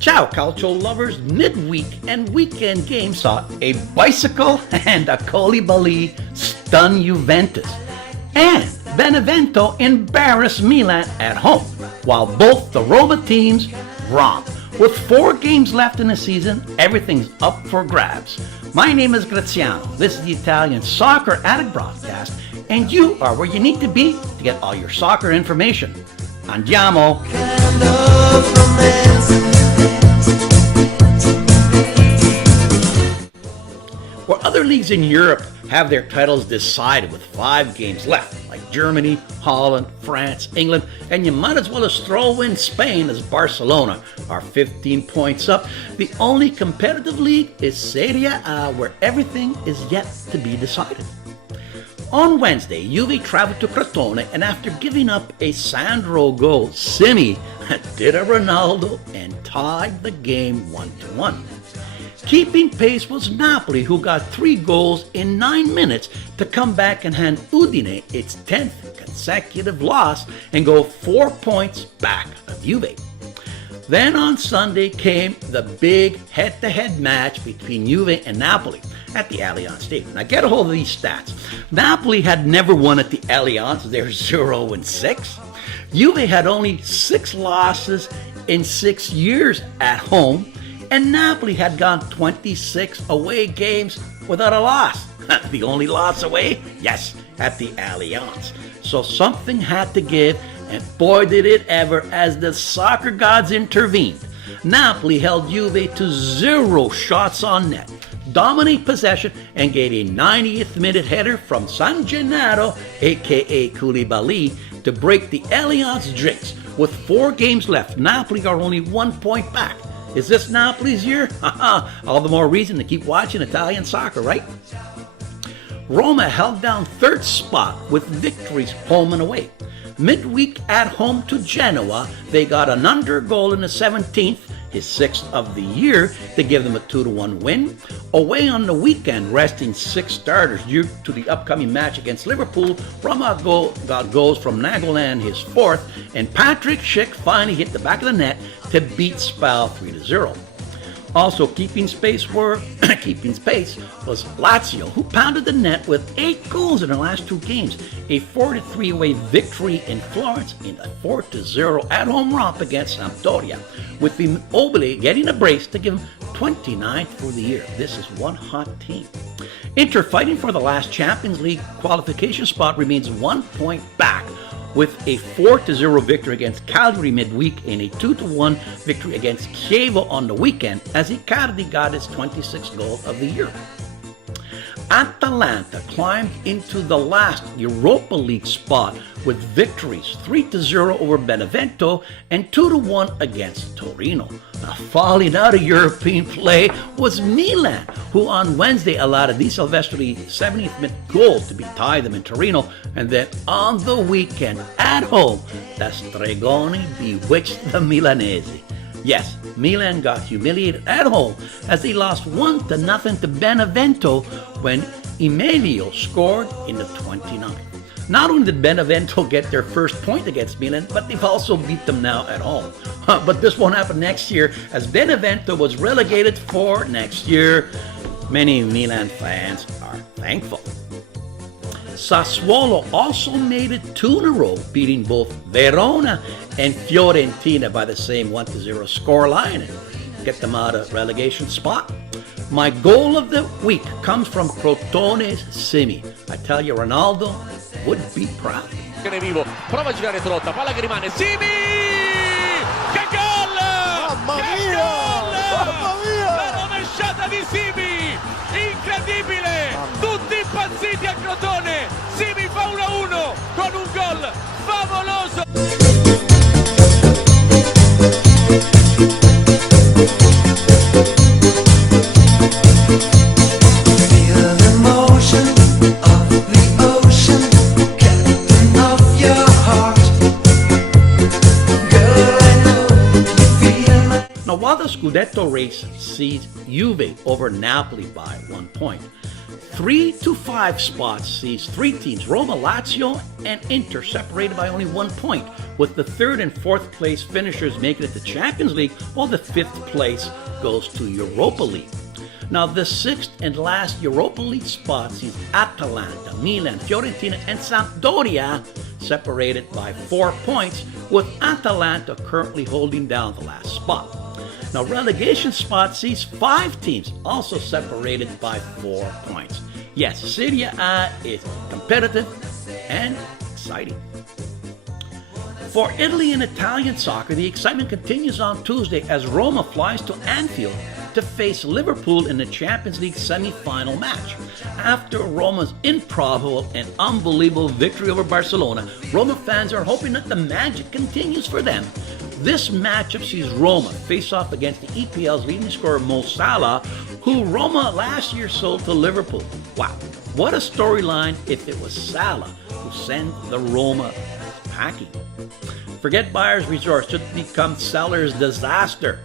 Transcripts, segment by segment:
Ciao, calcio lovers. Midweek and weekend games saw a bicycle and a Koulibaly stun Juventus. And Benevento embarrassed Milan at home, while both the Roma teams romp. With 4 games left in the season, everything's up for grabs. My name is Graziano. This is the Italian Soccer Addict Broadcast, and you are where you need to be to get all your soccer information. Andiamo! Where other leagues in Europe have their titles decided with 5 games left, like Germany, Holland, France, England, and you might as well just throw in Spain as Barcelona are 15 points up. The only competitive league is Serie A, where everything is yet to be decided. On Wednesday, Juve traveled to Crotone, and after giving up a Sandro goal, Simi did a Ronaldo and tied the game 1-1. Keeping pace was Napoli, who got 3 goals in 9 minutes to come back and hand Udine its 10th consecutive loss and go 4 points back of Juve. Then on Sunday came the big head-to-head match between Juve and Napoli at the Allianz Stadium. Now get a hold of these stats. Napoli had never won at the Allianz. They're 0-6. Juve had only 6 losses in 6 years at home, and Napoli had gone 26 away games without a loss. The only loss away? Yes, at the Allianz. So something had to give, and boy did it ever as the soccer gods intervened. Napoli held Juve to 0 shots on net, dominate possession, and gave a 90th minute header from San Gennaro, aka Koulibaly, to break the Allianz jinx. With 4 games left, Napoli are only 1 point back. Is this Napoli's year? All the more reason to keep watching Italian soccer, right? Roma held down 3rd spot with victories home and away. Midweek at home to Genoa, they got an under goal in the 17th, his 6th of the year, to give them a 2-1 win. Away on the weekend, resting 6 starters due to the upcoming match against Liverpool, Roma got goals from Nainggolan, his 4th, and Patrick Schick finally hit the back of the net to beat Spal 3-0. Also keeping pace was Lazio, who pounded the net with 8 goals in their last 2 games, a 4-3 away victory in Florence in a 4-0 at-home romp against Sampdoria, with Immobile getting a brace to give him 29th for the year. This is one hot team. Inter, fighting for the last Champions League qualification spot, remains 1 point back, with a 4-0 victory against Cagliari midweek and a 2-1 victory against Chievo on the weekend, as Icardi got his 26th goal of the year. Atalanta climbed into the last Europa League spot with victories 3-0 over Benevento and 2-1 against Torino. Now, falling out of European play was Milan, who on Wednesday allowed a Di Silvestri 70th minute goal to tie them in Torino, and then on the weekend at home, the Stregoni bewitched the Milanese. Yes, Milan got humiliated at home as they lost 1-0 to Benevento when Emilio scored in the 29th. Not only did Benevento get their first point against Milan, but they've also beat them now at home. But this won't happen next year, as Benevento was relegated for next year. Many Milan fans are thankful. Sassuolo also made it 2 in a row, beating both Verona and Fiorentina by the same 1-0 scoreline and get them out of relegation spot. My goal of the week comes from Crotone's Simi. I tell you, Ronaldo would be proud. Vivo, prova a girare Trotta, palla che rimane, Simi! Che gol! Mamma mia! Mamma mia! La rovesciata di Simi! Incredibile! Tutti impazziti a Crotone! Simi fa 1-1 con un gol favoloso! Now, while the Scudetto race sees Juve over Napoli by 1 point, 3 to 5 spots sees 3 teams, Roma, Lazio, and Inter, separated by only 1 point, with the 3rd and 4th place finishers making it to Champions League, while the 5th place goes to Europa League. Now, the 6th and last Europa League spot sees Atalanta, Milan, Fiorentina, and Sampdoria separated by 4 points, with Atalanta currently holding down the last spot. Now, relegation spot sees 5 teams, also separated by 4 points. Yes, Serie A is competitive and exciting. For Italy and Italian soccer, the excitement continues on Tuesday as Roma flies to Anfield to face Liverpool in the Champions League semi-final match. After Roma's improbable and unbelievable victory over Barcelona, Roma fans are hoping that the magic continues for them. This matchup sees Roma face off against the EPL's leading scorer Mo Salah, who Roma last year sold to Liverpool. Wow, what a storyline if it was Salah who sent the Roma packing. Forget buyer's resource to become seller's disaster.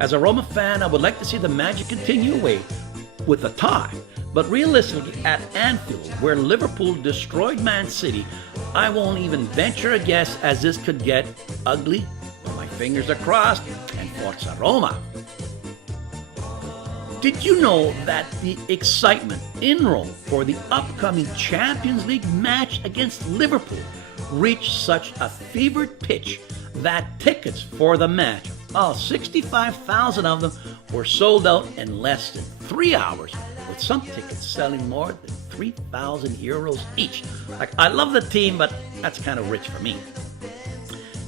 As a Roma fan, I would like to see the magic continue away with a tie. But realistically, at Anfield, where Liverpool destroyed Man City, I won't even venture a guess, as this could get ugly. My fingers are crossed, and Forza Roma. Did you know that the excitement in Rome for the upcoming Champions League match against Liverpool reached such a fevered pitch that tickets for the match, all 65,000 of them, were sold out in less than 3 hours, with some tickets selling more than 3,000 euros each. Like, I love the team, but that's kind of rich for me.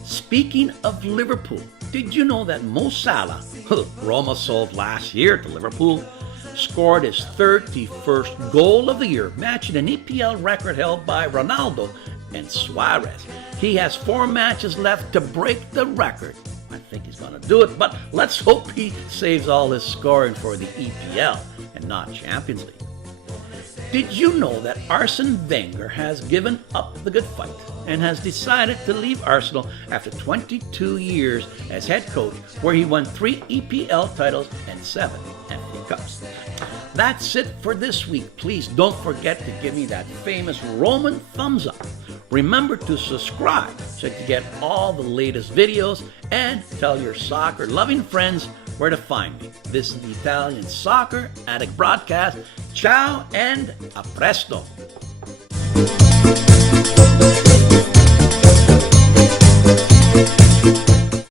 Speaking of Liverpool, did you know that Mo Salah, who Roma sold last year to Liverpool, scored his 31st goal of the year, matching an EPL record held by Ronaldo and Suarez. He has 4 matches left to break the record. I think he's going to do it, but let's hope he saves all his scoring for the EPL and not Champions League. Did you know that Arsene Wenger has given up the good fight and has decided to leave Arsenal after 22 years as head coach, where he won 3 EPL titles and 7 FA Cups? That's it for this week. Please don't forget to give me that famous Roman thumbs up. Remember to subscribe so you can get all the latest videos, and tell your soccer-loving friends where to find me. This is the Italian Soccer Addict Broadcast. Ciao and a presto!